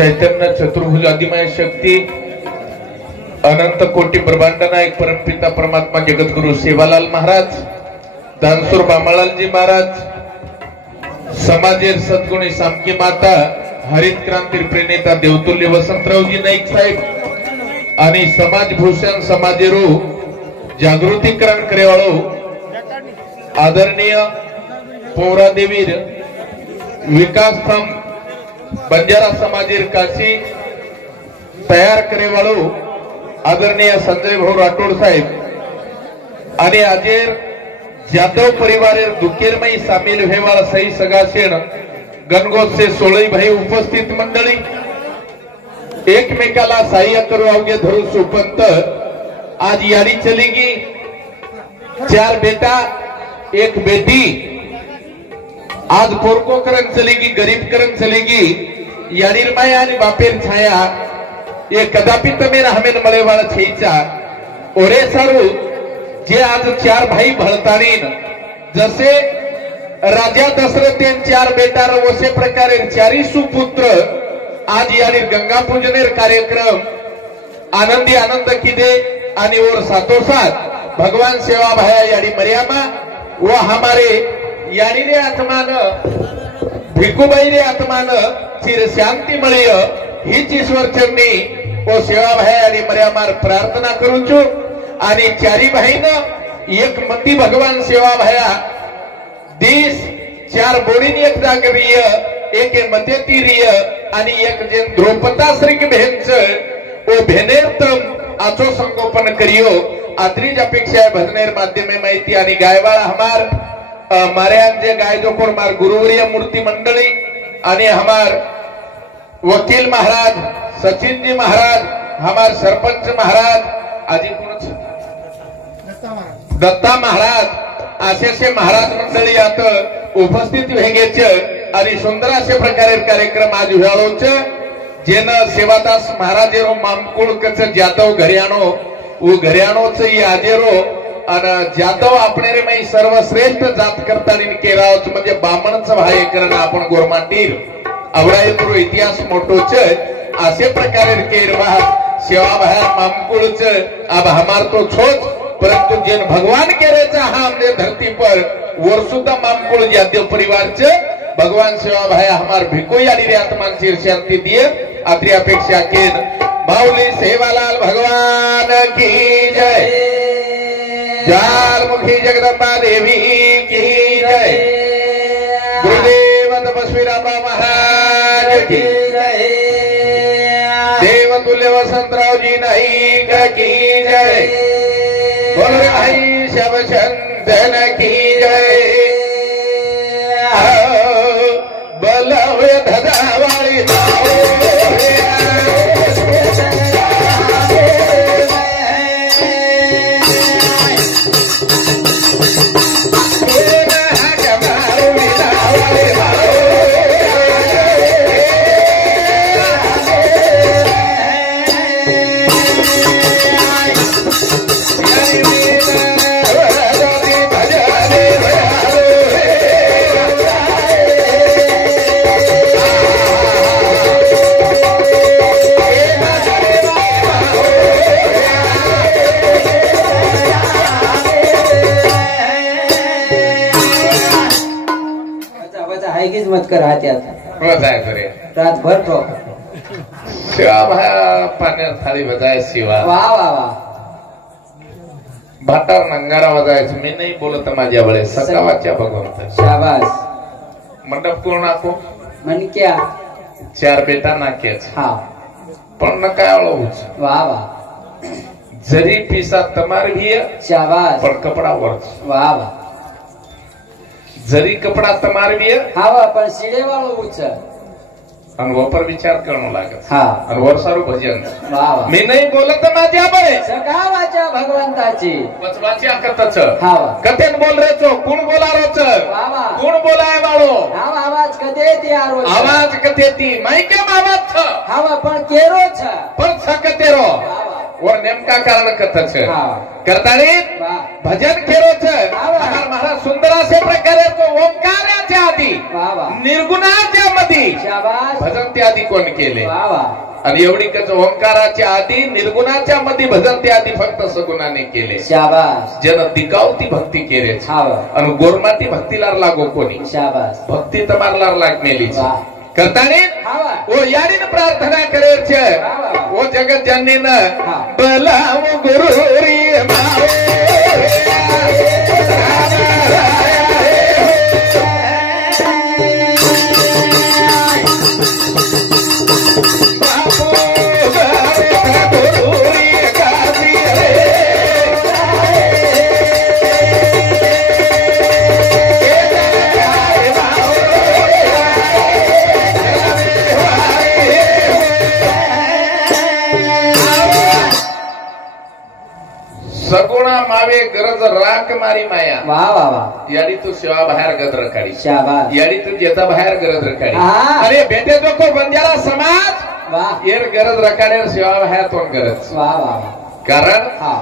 चैतन्य चतुर्भुज आदिमय शक्ती अनंत कोटी ब्रह्मांड नायक परमपिता परमात्मा जगद्गुरु सेवालाल महाराज, दानसूर बामळालजी महाराज, समाजेर सद्गुणी सामकी माता, हरित क्रांती प्रणेता देवतुल्य वसंतरावजी नाईक साहेब आणि समाजभूषण समाजेरो जागृतीकरण करेवाळो आदरणीय पौरादेवीर विकास थम बंजारा समाजेर काशी तयार करेवाळो आदरणीय संजय भाऊ राठोड साहेब आणि आजेर जादव परिवारेर दुकेरमयी सामील व्हेवाळ सही सगाशेण गणगोत से सोळई भाई उपस्थित मंडळी एकमेकाला सहाय्य करू अवघे धरू सुपंत आज यारी चलेगी। 4 बेटा 1 बेटी आज पोरको करन चलेगी, गरीब करन चलेगी। यारीर माया आणि बापेर छाया ये कदापि तमेर हमेन मळे वाला छेचा ओरे सारू जे आज 4 भाई भळताणीन जसे राजा दशरथ 4 बेटार वसे प्रकारे 4 सुपुत्र आज यारी गंगा पूजनेर कार्यक्रम आनंदी आनंद किदे आणि और साथोसाथ भगवान सेवा भाया यारी मर्यामा व हमारे यारी रे आत्मान भिकुबाई रे आत्मान चिर शांती मळेय हीच ईश्वर चरणी ओ सेवा भाया यारी मर्यामार प्रार्थना करू छु। आणि 4 बहीण एक मंदी भगवान सेवा भाया देश 4 बोडीन एक जागरीय एक मते तीरिय आणि एक जेन द्रौपदाश्री बहनच ओ भेनेरतम आचो संगोपन करियो आत्रीज अपेक्षा भजनेर माध्यमे माहिती आणि गायवाळा हमार मार्यान जे गाय जो कोण मार गुरुवर्य मूर्ति मंडळी आणि हमार वकील महाराज सचिन जी महाराज, हमार सरपंच महाराज आजी कोणच दत्ता महाराज असे महाराज मंडळी आता उपस्थित व्हेगेच आणि सुंदर असे प्रकारे कार्यक्रम आज व्हाळोच जेन सेवादास महाराजेरो मामकुळकच जादव घरियाणो व घरियाणोच आजेरो आणि जादव आपणे रे मई सर्वश्रेष्ठ जात करतानी केरावच म्हणजे बामणच भाय करण आपण गोरमाटीर आवडाय गुरु इतिहास मोठोच असे प्रकारे केरवा सेवा बाहेर मामकुळच अब हमार तो छोच परंतु जेन भगवान केरेचा हा हमने धरती पर वर सुद्धा मामकुळ जातीय परिवारच भगवान सेवा भाया हमार भिको यारी रे आत्मान चिर शांति दिए आत्री अपेक्षा केन बाउली सेवालाल भगवान की जय, ज्वालमुखी जगदम्बा देवी की जय, गुरुदेव तपस्वी रामा महाराज की जय, देवतुल्य वसंतरावजी नाईक की जय, बोल भाई शबचंदन की जय, बल हुए धजावाली मत कर रात भर तो शिवा भाया पाण्यात थाळी बजाय शिवा वाह वाह वाह भाटार नंगारा वाजायचं मी नाही बोलत माझ्या वेळे सकावाच्या भगवंत शाबास मंडप कोण आको मन क्या 4 बेटा नाक्याच हा पण न काय ओळखूच वाह वाह जरी पिसा तमार भी शाबास पण कपडा वरच वाह वाह जरी कपडा तमार भी हा पण शिडे वाळो उच आणि वपर विचार करणं लागत हा आणि वर सारू भजन वाह वाह मी नाही बोलत माझ्या बळे सकावाच्या भगवंताची वचवाच्या कथच हा कथेन बोल रेचो कोण बोला रोच वाह वाह कोण बोलाय वाळो हा आवाज कदे ती आवाज कथे ती माइके आवाज छ हा पण केरो छ पण सकतेरो और नेमका कारण कथच हा. करताना वा. भजन केरोच वा. महाराज सुंदर असे प्रकारे तो ओंकाराच्या आधी वा वा. निर्गुणाच्या मध्ये शाबास. भजन त्या आधी कोण केले वा वा. आणि एवढी कच ओंकाराच्या आधी निर्गुणाच्या मध्ये भजन त्या आधी फक्त सगुणाने केले शाबास. जन दिकावती भक्ती केले हा वा. आणि गोरमाती भक्तीला लागो कोणी शाबास. भक्ती तमारला लागमेलीच वा. करताना हा वा. ओ याडीन प्रार्थना करे छे ओ जगत जननी न हा. बलाव गुरु रे माओ सगुणा मावे गरज राख मारी माया वा वा वा. याडी तू सेवा बाहेर गद रखाडी शाबास. याडी तू जेता बाहेर गरज रखाडी हा. अरे बेटे जो को बंजारा समाज वा. येर गरज रखाडे सेवा बाहेर तो गरज वा वा वा. कारण हा.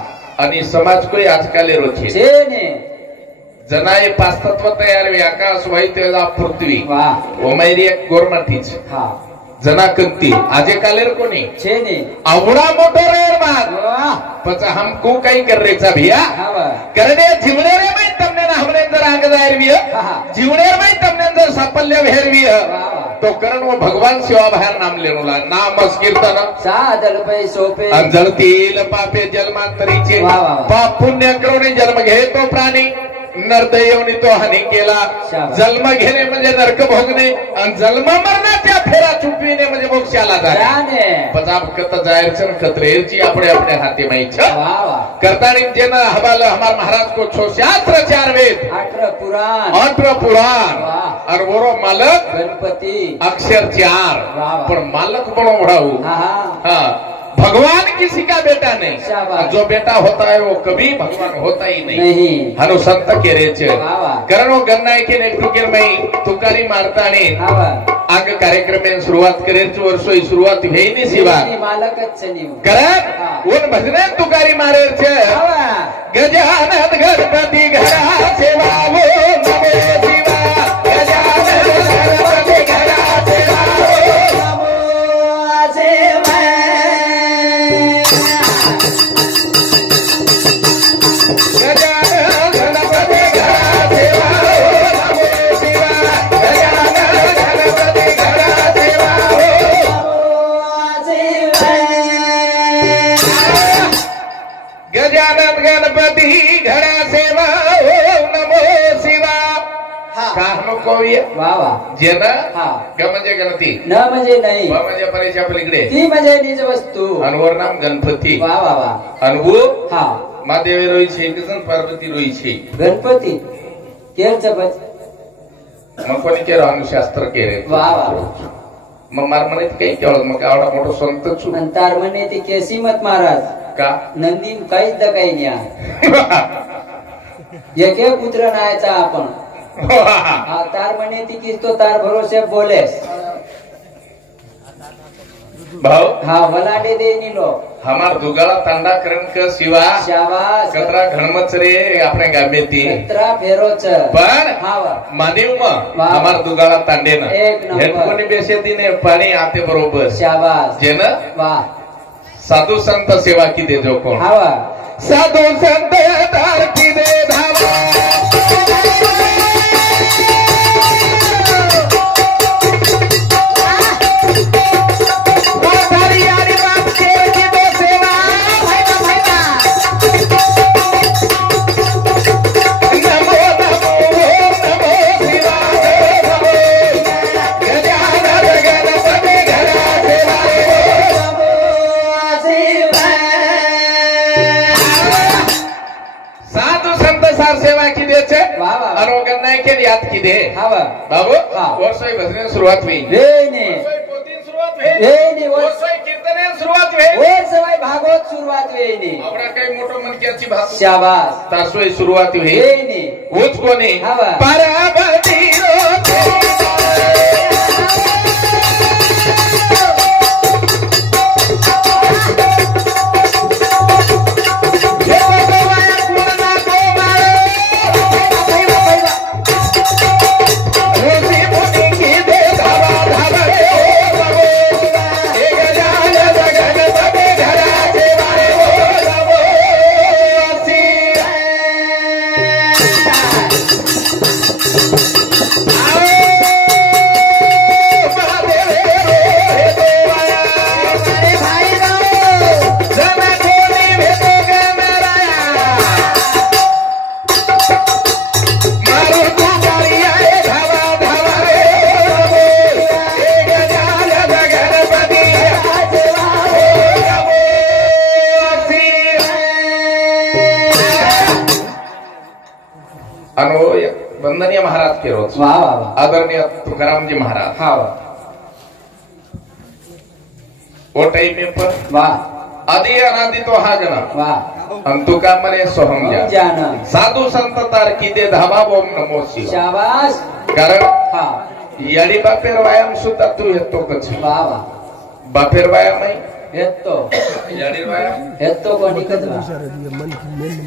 आणि समाज कोई आजकाल रोचे छे ने. जनाये पास्तत्व तयार व्याकाश वैतेला पृथ्वी वा. ओमैरी एक गोरमठीच हा. जना कंती आजे कालेर कोणी छे ने. आवडा मोठो रेर मार वा. पचा हमको कई कर रेचा भैया हा वा. करणे जीवनेरे में तमने ना हमने अंदर आग जायरवी हा हा. जीवनेर में तमने अंदर साफल्य भेरवी वा वा. तो करण वो भगवान सेवा बाहेर नाम लेणूला नाम कीर्तन सादल पै सोपे. अंजळतील पापे जन्मांतरीचे वा वा वा. पाप पुण्य करून जन्म घे तो प्राणी नरदैवनी तो हानी केला शाबास. जन्म घेणे म्हणजे नरक भोगणे आणि जन्म मरणाच्या फेरा चुकविणे म्हणजे मोक्षाला जाणे जाने. पजाब कत जायरचन खतरेची अपने अपने हाथे माईच वा वा. करतानी जेन हवाल हमार महाराज को छो शास्त्र चार वेद 18 पुराण. 18 पुराण वाह. और वो मालक गणपती. अक्षर चार वाह, वाह. पण मालक बनो बढ़ाऊ हा हा. हाँ भगवान किसी का बेटा नहीं शाबाश. जो बेटा होता है वो कभी भगवान होता ही नहीं नहीं. हनु संत केरेच वाह, वाह. कारण वो गन्नाय के नेटुकेर में तुकारी मारतानी हा वा. आग कार्यक्रम में शुरुआत करेच वर्षो ही शुरुआत है नहीं सिवा ती मालकच छे नी. कारण हाँ. उन भजने तुकारी मारेच हा वा. गजानन गणपति घरा सेवा वो नमो शिवा गजानन गणपति घरा सेवा वो नमो शिवाय. गजानन गणपति घरा सेवा वो नमो शिवा गजानन गणपति घरा सेवा वो गजानन गणपति घरा सेवा हो नमो शिवा का हमको ये वा वा. जेन हा. ग म्हणजे गणपती न म्हणजे नाही. व म्हणजे परेच्या पलीकडे ती म्हणजे निज वस्तू. अनवर नाम गणपती वा वा वा. अनुभव हा. महादेवे रोई छे एकजण पार्वती रोई छे गणपती केरच बच. मग कोणी केलं अनुशास्त्र केले वा वा. मग मार म्हणे काही केवळ मग आवडा मोठो संत छु अंतार म्हणे ती केसी मत महाराज का नंदीन काहीच दकाई न्या. एके पुत्र नायचा आपण. हा तार म्हणे ती किस तो तार भरोसे बोलेस. भाऊ हा वलाडे दे निलो. हमार दुगाळा तांडा करण क शिवा शाबास. कतरा घणमच रे આપણે ગામેથી कतरा फेरो छ. पण हा वा. मादेव वा. हमार दुगाळा तांडे ना एक नंबर. हेडकोनी बेसेती ने पाणी आते बरोबर शाबास. जेन वा. साधू संत सेवा की दे जो कोण हा वा. साधू संत दार की दे धावा याद की दे बाबू वर्षोय भजने सुरुवात होईल सुरुवात कीर्तने सुरुवात होईल भागवत सुरुवात वेळी आपला काही मोठं मनक्याची भात शाबास. तासोय सुरुवात होईल वेळी होच कोणी हवा. पराबती अनु वंदनीय महाराज के रोज वाह वाह वाह आदरणीय तुकाराम जी महाराज हाँ वो टाइम में पर वाह आदि अनादि तो हा जना वाह अंतुका मने सोहम जाना साधु संत तार की दे धावा ओम नमो शिवाय शाबाश कारण हाँ याडी बापेर व्यायाम सुद्धा तू येतो कच वाह वाह बापेर व्यायाम नाही हेतो याडी व्यायाम हेतो कोणी कचरा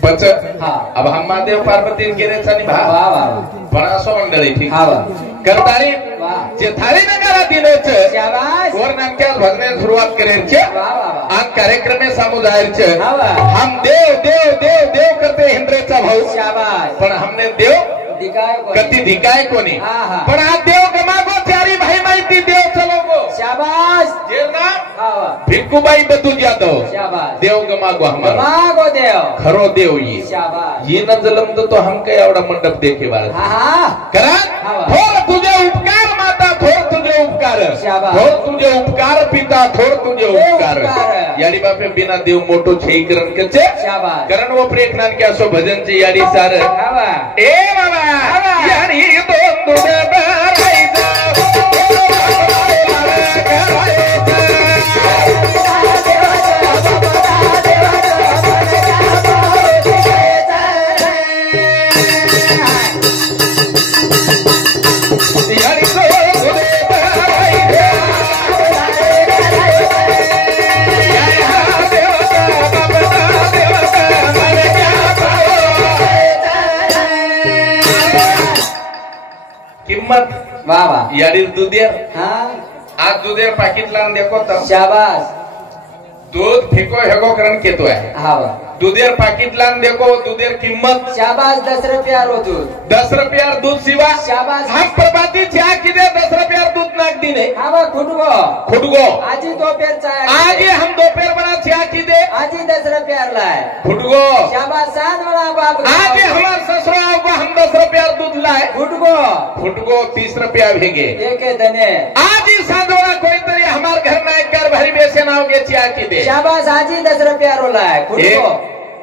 पच हाँ अब हम महादेव पार्वती गेले छानी भा वाह वाह पणासो मंडळी ठीक हाँ वाह करतारी वाह जे थाळी नगरा दिनेच शाबाश वर नामक्या भजने सुरुवात करेचे वाह वाह वाह आज कार्यक्रम में समुदायचे हाँ वाह हम देव देव देव देव करते हिंद्रेचा भाऊ शाबाश पण हमने देव दिखाए कोणी कति धिकाय कोणी हाँ हाँ पण आज देव गमागो चारी भाई माहिती देव चलोगो शाबाश जेर नाम हाँ वाह भिक्खूबाई बतू जादव शाबाश देव गमागो हमारा मागो देव खरो देव ये शाबाश ये न जलम तो हम काही एवढा मंडप देखे वाला हाँ हाँ करा हाँ. थोर तुझे उपकार माता थोर तुझे उपकार शाबाश. थोर तुझे उपकार पिता थोर तुझे देव उपकार उपकार. याडी बापे बिना देव मोठो छई करण कचे शाबाश करण वो प्रेखनान के असो भजन चे याडी सार हाँ वाह ए बाबा याडी दोन दुने बरायचा किंमत वाह वाह याडी दुधेर हाँ आज दुधेर पाकिट लावून देखो तर शाबाश दूध फेको हेगो करण केतो आहे हाँ वाह दुधेर पाकिट लावून देखो दुधेर किंमत शाबाश 10 रुपया रो दूध 10 रुपयार दूध सिवा शाबाश हम प्रभाती चहा किदे 10 रुपयार दूध नाक दिने हाँ वाह खुटगो फुटगो आजी दोपहर चाय आज ये हम दोपहर बना चहा किदे आजी 10 रुपया लाए फुटगो शाबाश सात बड़ा बाप आज ये हमार ससुरा होगा हम 10 रुपयार दूध लाए खुटगो फुटगो 30 रुपया भेगे देखे धने आज ही सांदोड़ा कोई तरी हमार घर में एक कर भरी बेसे ना होगे चहा किदे शाबाश आजी 10 रुपया रो लाए खुटगो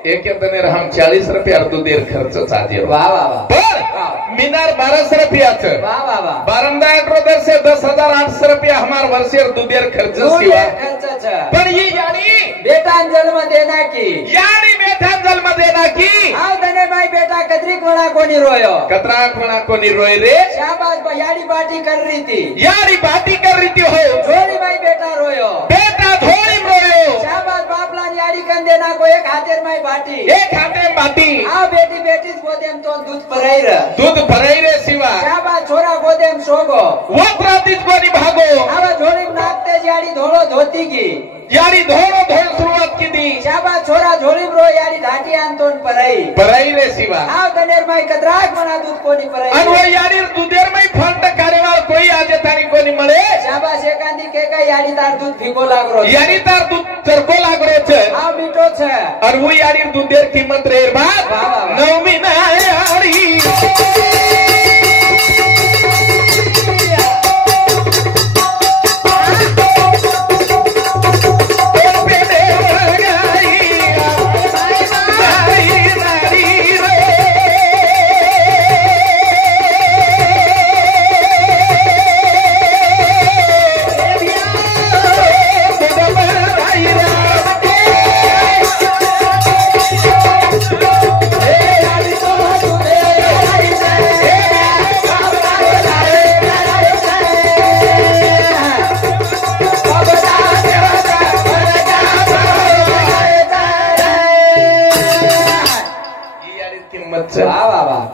एक तने हम 40 रुपयार दूधेर खर्च साजे वाह वाह वाह पर मीनार 12 रुपयाच वाह वाह वाह बारंदा एट्रोदर से 10,800 रुपया हमार वर्षेर दूधेर खर्च सिवा खर्च पण ही यानी बेटा जन्म देना की यानी बेटा जन्म देना की आओ धने भाई बेटा कदरी कोणा कोणी रोयो कतराक म्हणा कोणी रोय रे शाबाश याडी बाटी कर रही थी यारी बाती कर रही थी हो झोली भाई बेटा रोयो बेटा थोड़ी रोयो शाबाश बापला याडी कन देना को एक हाथेर माई बाटी एक हाथे बाती आओ बेटी बेटी गोदेम तो दूध भराई र दूध भराई रे सिवा शाबाश छोरा गोदेम सोगो वो प्रातिज कोणी भागो आवा झोली नाचते याडी धोलो धोती की यारी धोड़ो धोड़ शुरुआत की दी शाबाश छोरा झोली रो याडी ढाटी आंतोन भराई रे सिवा आओ गनेर माई कतराक मना दूध कोणी भराई आणि वो यारी दुधेर में फंड कार्यवाल कोई आजे तारी कोणी मळे शाबाश एकांदी के का याडी तार दूध भीगो लागरो यारी तार दूध चरको लागरो छे आओ मीठो छे और वो यारी दुधेर किंमत रेर बात वाह, वाह, वाह। नवमी ना यारी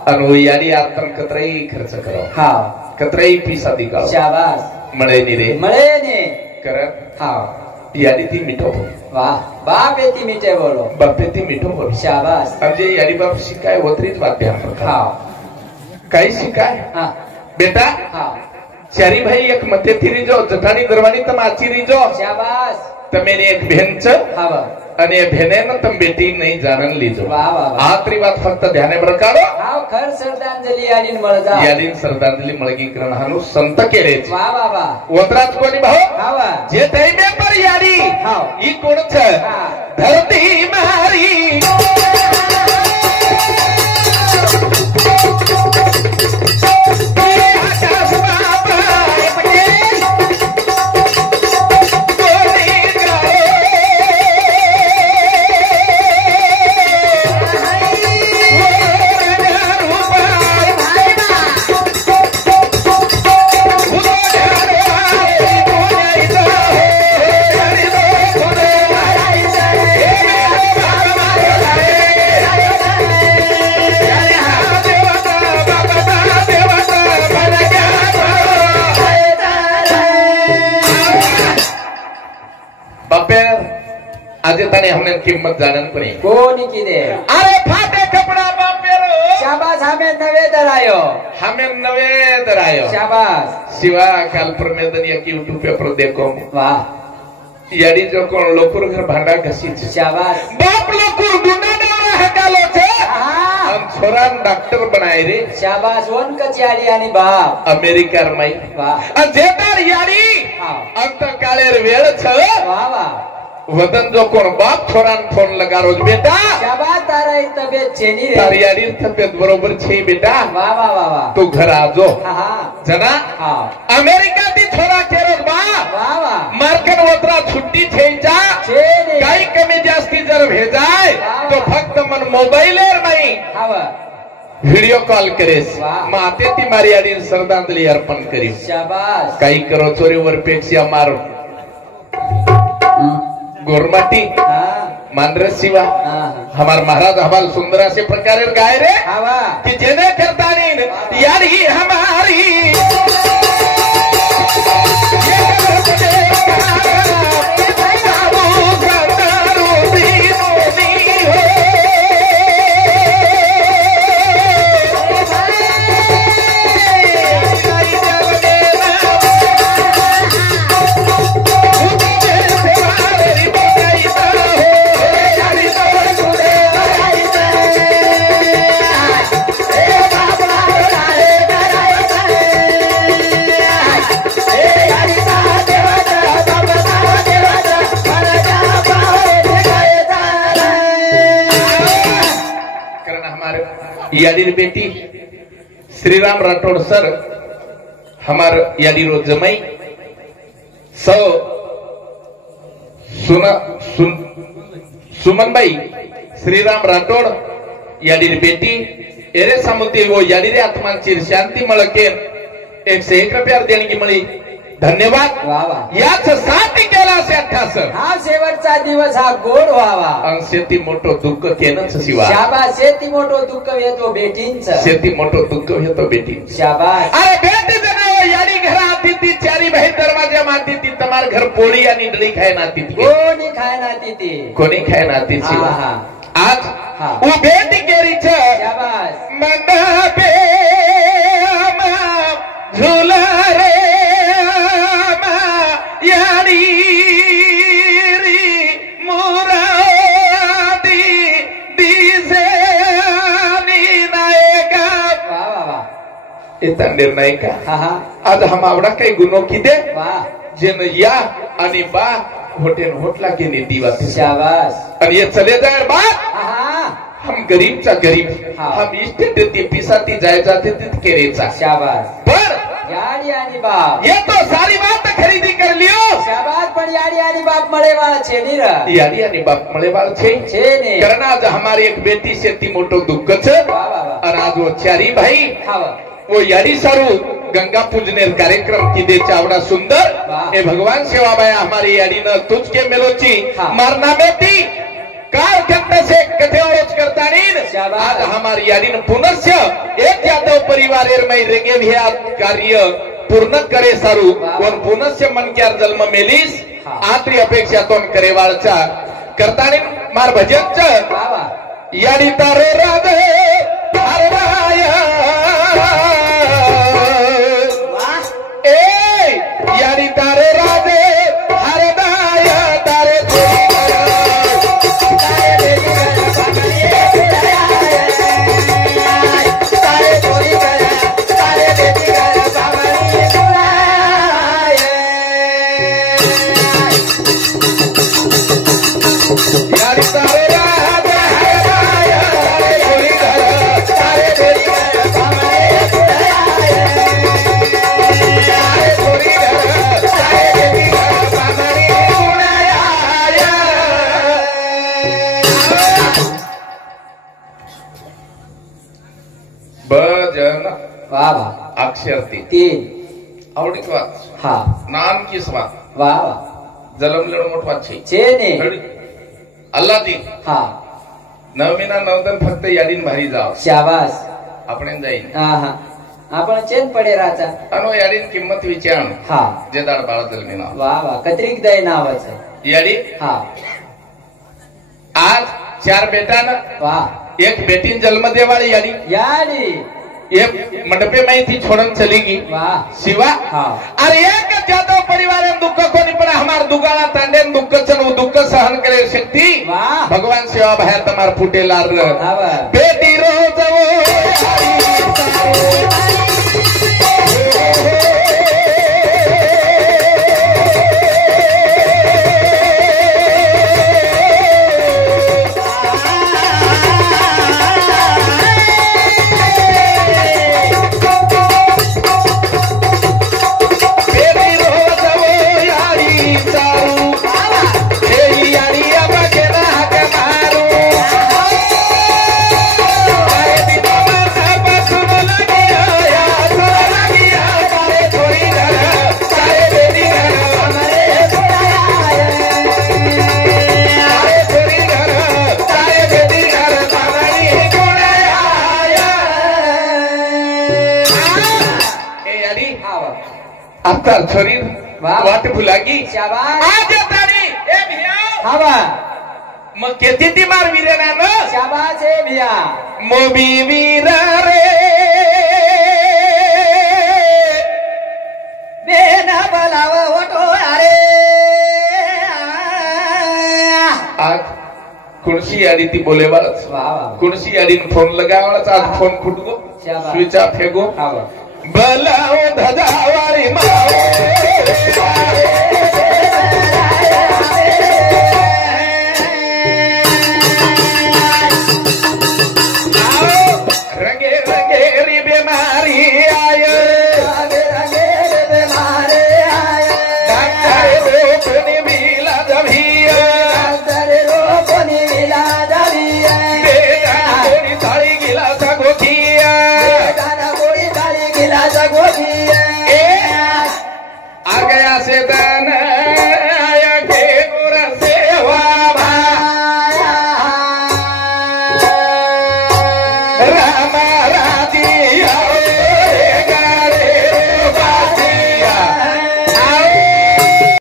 अनु यारी आतन कतराई खर्च करो हाँ कतराई पीसा दिखाओ शाबाश मळे नी रे मळे ने करत हाँ यारी ती मिठो हो वाह बाप एती मीठे बोलो बापे ती मिठो हो शाबाश म्हणजे यारी बाप शिकाय होत्रीच वाद्य हाँ काही शिकाय हाँ बेटा हाँ चारी भाई एक मथे थी जो जठानी दरवानी तम आची जो शाबाश तमेने एक बहन च हाँ અને બહેને તમ બેટી નહીં જાણન લીજો વાહ વાહ વાહ આતરી વાત ફક્ત ધ્યાને બરકારો હાવ ખર શ્રદ્ધાંજલિ આડીન મળજા યાદીન શ્રદ્ધાંજલિ મળગીકરણ હાનું સંત કેરે છે વાહ વાહ વાહ ઓતરાજ કોની ભાવ હાવ જે ટાઈમે પર યારી હાવ ઈ કોણ છે હા ધરતી મારી बापेर આજે તને હમને કિંમત જાણન પડી કોની કીધે અરે ફાટે કપડા બાપેરો શાબાશ હમે નવે દરાયો હમે નવે દરાયો શાબાશ शिवा काल प्रमेदनिया की यूट्यूब पेपर देखो વાહ याडी जो कोण लोकुर घर भांडा घसी છે શાબાશ बाप लोकुर गुनाना हकालो છે હા અને છોરાન ડોક્ટર બનાય રે શાબાશ વન કચાડી આની બાપ અમેરિકા રમાઈ વાહ અને જેતાર याडी હા અંત કાળેર વેળ છે વાહ વાહ વતન જો કોણ બાપ છોરાન ફોન લગારો બેટા શાબાશ તારા એક તબિયત છે ની રે તારી याडी તબિયત બરોબર છે બેટા વાહ વાહ વાહ વાહ તું ઘર આજો હા હા जना હા अमेरिका ती छोरा केरो बा વાહ वाह मार्कन वत्रा छुट्टी थेचा છે ને काही कमी जास्ती जर भेजाय तो फक्त मन मोबाईल नाही હા વાહ व्हिडिओ कॉल करेस वाह. माते ती मारी आडी श्रद्धांजली अर्पण करी શાબાશ काही करो चोरीवर पेक्षा मार गोरमाटी હા मानरस शिवा હા हमार महाराज हमाल सुंदर असे प्रकारे गाय रे હા વાह कि जेने करता नहीं यार ही हमारी याडी बेटी श्रीराम राठौड़ सर हमार याडी रो जमाई सौ सुमन भाई श्रीराम राठौड़ याडी बेटी एरे सामुते वो याडी रे आत्मांची शांती मळके 101 रुपया देणगी मिळी धन्यवाद વાહ વાહ याच साठी केला असे 88 हा शेवटचा दिवस हा गोड व्हावा आणि शेती मोठो दुःख केनच शिवा शाबाश शेती मोठो दुःख येतो बेटींच शेती मोठो दुःख येतो बेटी शाबाश अरे बेटी जरा याडी घरा आती ती चारी बाहेर दरवाजा माती ती तमार घर पोळी आणि इडली खाय नाती ती कोणी खाय ना ती कोणी खाय नाती शिवा हा आज हा. उभेटी गेरीच शाबाश मंडपे झुला रे याडी री मोरादी दिसे नायका वाह वाह वाह येता निर्णय का हा हा आज हम आवडा काही गुन्हो किदे वाह जेन या आणि बा होटेल होटला गेले दिवाते शाबाश आणि ये चले जाए बात हा हा हम गरीब चा गरीब हाँ. हम इष्ट देते पिसाती जाय जाते तित केरेचा शाबाश पर याडी आणि बाप ये तो सारी बात खरीदी कर लियो शाबाश पण याडी आणि बाप મળે વાળા છે ની ર याडी आणि बाप मळे बाळ छे છે ને कारण आज हमारी एक बेटी से ती मोटो दुःख छ वाह वाह वाह और आज वो चारी भाई हा वाह वो याडी सारू गंगा पूजने कार्यक्रम की दे चावड़ा सुंदर वाह. ए भगवान सेवा बाया हमारी याडी न तुझ के मेलोची हाँ. मारना बेटी काल खंड से कथे ओरोच करता नीन शाबाश. आज हमारी याडी न पुनश्य एक यादव परिवार में रेगे भी कार्य पूर्ण करे सारू वाह. वन पुनश्य मन क्यार जन्म मेलीस हाँ. आत्री अपेक्षा तोन करेवाळचा करता नीन मार भजनच वाह वाह याडी तारे राधे हरवाया ए याडी तारे राधे हरदाया तारे याडी तारे राधे हरदाया तारे भजन वाह वाह अक्षर 3 आवडीच वाच हा नाम किस वाच वाह वाह जलमलेलं मोठ वाच છે ને अल्लाह दिन हा नवमीना नवदन फक्त यादीन भारी जाव शाबाश आपण जाईल हा हा आपण चेन पडे राहता अनो याडी किंमत विचार हा जेदाड बाळा जलमी नाव वा वा कत्रिक दय नावाचं याडी हा आज 4 बेटान वा एक बेटीन जन्म देवाळी याडी याडी एक मंडपे माहिती छोड़न चलेगी वा शिवा हाँ अरे एक जादव परिवार दुख कोनी पण हमार दुगाला तांडे दुख चन दुख सहन करे शक्ति वाह भगवान सेवा बाहेर तमार फुटेलार बेटी रोज आता शरीर वाट भुलागी आज तारी ए भिया हवा मग किती ती मार वीरे ना शाबास है भिया मोबी वीर रे बेना बोलाव ओटो अरे आज कुणसी आडी ती बोले बाळच वा वा कुणसी आडीन फोन लगावलाच आज फोन फुटगो स्विच ऑफ फेगो हवा बलाओ धजावारी माओ